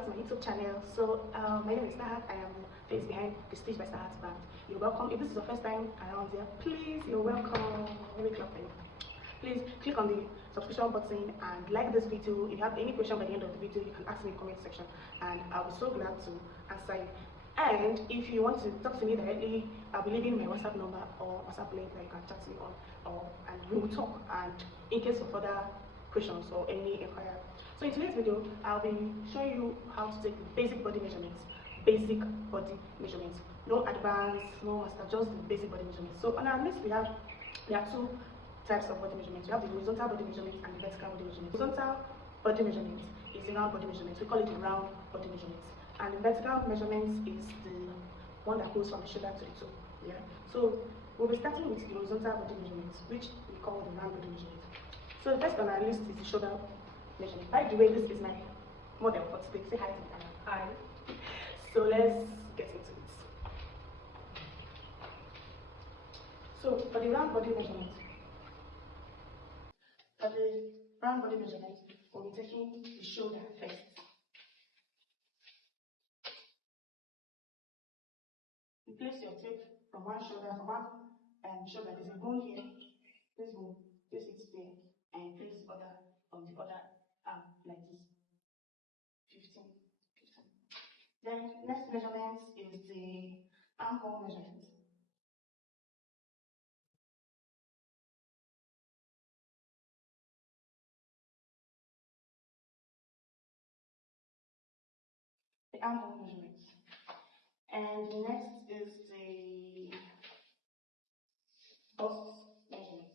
back to my YouTube channel. So my name is Nahat. I am face behind the Stitch by Nahat brand. You're welcome. If this is your first time around here, please, you're welcome. Let me clap for you. Please click on the subscription button and like this video. If you have any question by the end of the video, you can ask me in the comment section and I'll be so glad to answer you. And if you want to talk to me directly, I'll be leaving my WhatsApp number or WhatsApp link that you can chat to me on, and we will talk. And in case of further questions or any inquiry. So in today's video, I'll be showing you how to take the basic body measurements. Basic body measurements. No advanced, no master, just the basic body measurements. So on our list, we have two types of body measurements. We have the horizontal body measurements and the vertical body measurements. Horizontal body measurements is the round body measurements. We call it the round body measurements. And the vertical measurements is the one that goes from the shoulder to the toe. Yeah. So we'll be starting with the horizontal body measurements, which we call the round body measurements. So the first on our list is the shoulder measurement. By the way, this is my model for today. Say hi to the camera. Hi. So let's get into it. So for the round body measurement, we'll be taking the shoulder first. You place your tape from one shoulder, shoulder. There's a bone here. This bone, place it there, and place the other on the other arm like this. 15. Then next measurement is the armhole measurement. The armhole measurement. And the next is the bust measurement.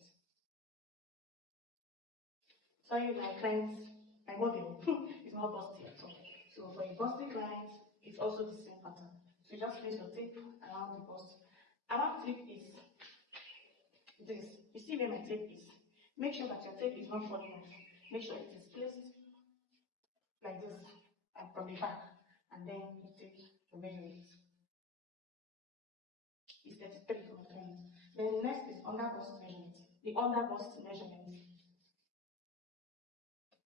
Sorry, my model is not busty at all. So for a busty client, it's also the same pattern. So you just place your tape around the bust. Our tape is this. You see where my tape is? Make sure that your tape is not falling off. Make sure it is placed like this and from the back, and then you take the measurements. It's 33 for my client. Then next is under bust measurement. The under bust measurement.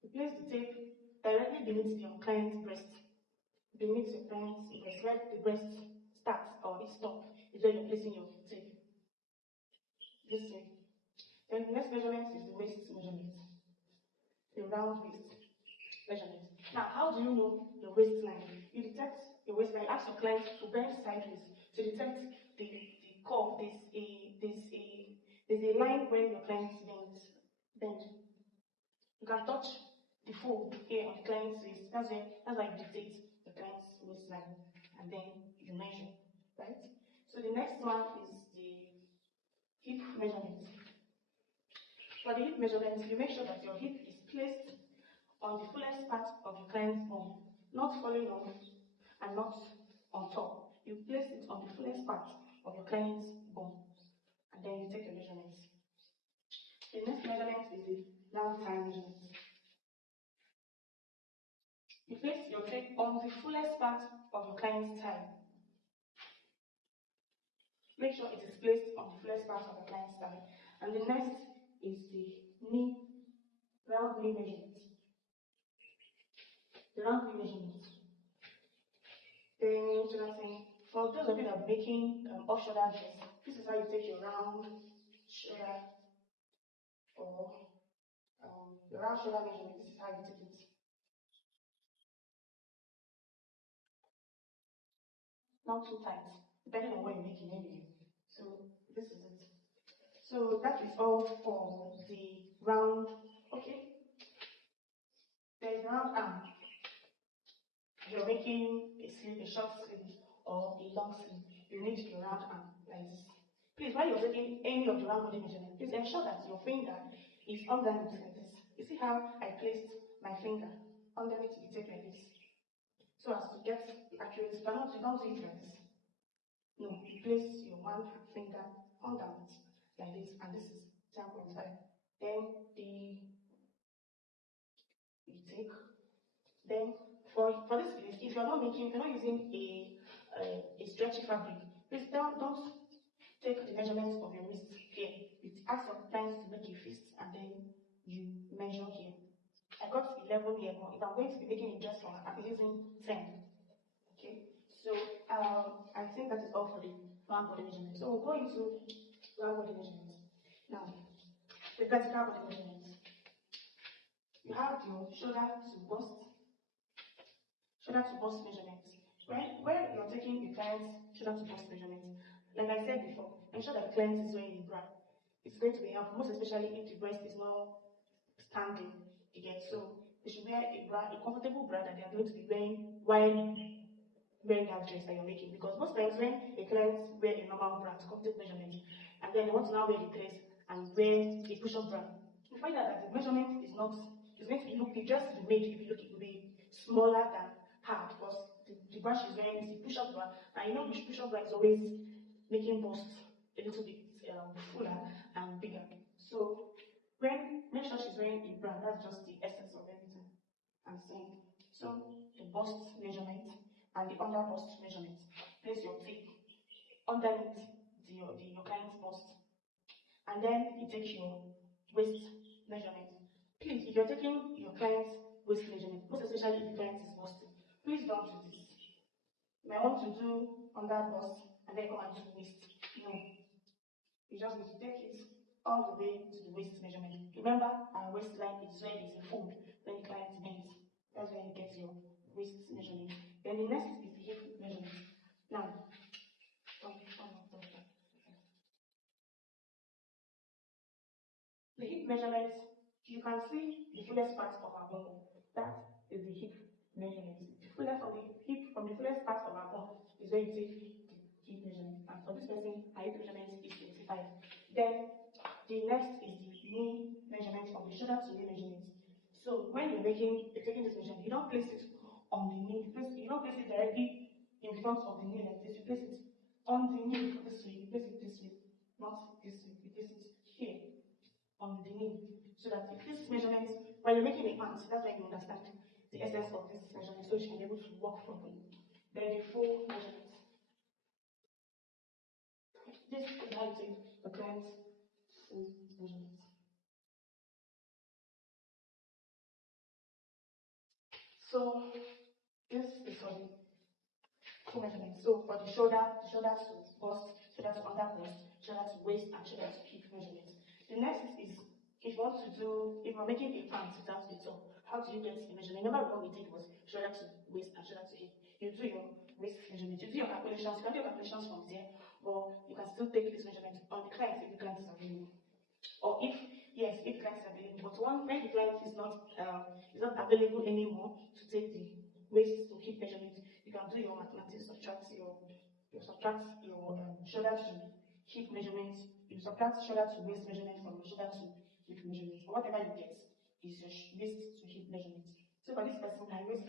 You place the tape directly beneath your client's breast. Beneath your client's breast, where the breast starts or it stops, is where you're placing your tape. This way. Then the next measurement is the waist measurement. The round waist measurement. Now, how do you know your waistline? You detect your waistline. Ask your client to bend sideways to detect the curve. There's a line where your client bend. You can touch the fold here on the client's waist. That's why you dictate the client's waistline, and then you measure, right? So the next one is the hip measurement. For the hip measurement, you make sure that your hip is placed on the fullest part of your client's bone, not falling off and not on top. You place it on the fullest part of your client's bone, and then you take your measurements. The next measurement is the round thigh measurement. You place your tape on the fullest part of your client's thigh. Make sure it is placed on the fullest part of your client's thigh. And the next is the round knee measurement. The round knee measurement. Then, for those of you that are making off-shoulder dress, this is how you take your round shoulder or your round shoulder measurement. This is how you take it. Not too tight, depending on what you're making anyway. So this is it. So that is all for the round. Okay. There's round arm. If you're making a sleeve, a short sleeve, or a long sleeve, you need your round arm like this. Please, while you're taking any of the round body measurement, please ensure that your finger is underneath like this. You see how I placed my finger underneath the tape like this? So as to get accurate, you don't do it like this. No, you place your one finger underneath like this, and this is 10.5. Then you take. Then for this case, if you're not using a stretchy fabric, please don't take the measurements of your wrist here. You ask your clients to make a fist, and then you measure here. I got 11 here, but if I'm going to be making a dress for her, I'm using 10. I think that is all for the round body measurement. So we'll go into round body measurement. Now, the vertical body measurement. You have your shoulder to bust measurement. When you're taking the client's shoulder to bust measurement, like I said before, ensure that the client is wearing a bra. It's going to be helpful, most especially if the breast is not standing again. So they should wear a bra, a comfortable bra that they are going to be wearing while wearing that dress that you're making. Because most times when a client wear a normal bra to complete measurement, and then they want to now wear the dress and wear a push-up bra, you find out that the measurement is not, it's going to be look, the dress is made, if you look, it will be smaller than her, because the bra she's wearing is a push-up bra, and you know the push-up bra is always making bust a little bit fuller and bigger. So make sure she's wearing a bra, that's just the essence of everything I'm saying. So the bust measurement and the under bust measurement. Place your tape underneath your client's bust, and then you take your waist measurement. Please, if you're taking your client's waist measurement, most especially if the client is busting, please don't do this. You might want to do under bust and then come and do waist. No. You just need to take it all the way to the waist measurement. Remember, our waistline is where it's a fold when the client bends. That's where you get your waist measurement. Then the next is the hip measurement. Now, the hip measurement, you can see the fullest part of our bone. That is the hip measurement. The fullest of the hip, from the fullest part of our bone is where you take the hip measurement. And for this person, our hip measurement is 25. Then the next is the knee measurement, from the shoulder to knee measurement. So when you're taking this measurement, you don't place it on the knee. You don't place it directly in front of the knee like this. You place it on the knee this way. You place it this way, not this way. You place it here on the knee, so that if this measurement, when you're making a pant, that's when you understand the essence of this measurement, so you can be able to walk properly. Then the full measurement. This is how you take the client's full measurement. So this is for the full measurement. So for the shoulder to bust, shoulder to under bust, shoulder to waist, and shoulder to hip measurement. The next is, if you're making a pant without the top, how do you get the measurement? Remember what we did was shoulder to waist and shoulder to hip. You do your waist measurement, you do your calculations, you can do your calculations from there, but you can still take this measurement on the client if the client is available. Or if the client is available, but when the client is not available anymore to take the waist to hip measurement, you can do your mathematics, subtract your shoulder to hip measurement, you subtract shoulder to waist measurement from your shoulder to hip measurement. And whatever you get is your waist to hip measurement. So for this person, my waist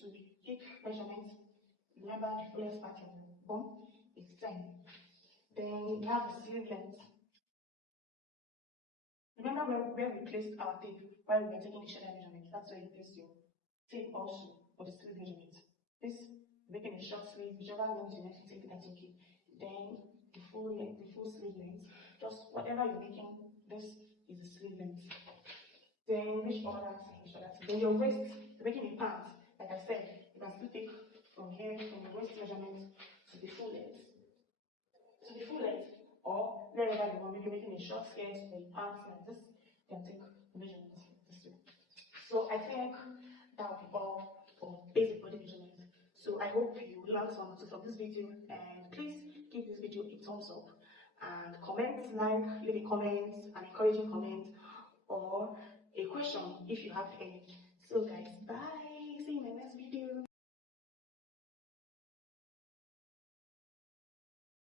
to hip measurement, remember the fullest part of the bone is 10. Then we have the sleeve length. Remember where we placed our tape while we were taking the shoulder measurement? That's where you place your tape also for the sleeve measurement. This, making a short sleeve, whichever length you want to take, that's okay. Then the full length, the full sleeve length, just whatever you're making, this is the sleeve length. Then which other thing? Then your waist, you're making a pant, like I said, you can still take from here, from the waist measurement to the full length. To the full length, or wherever you want, maybe making a short skirt or a pants like this, you can take measurements this way. So I think that will be all for basic body measurement. So I hope you learned something from this video, and please give this video a thumbs up and leave a comment, an encouraging comment, or a question if you have any. So guys, bye.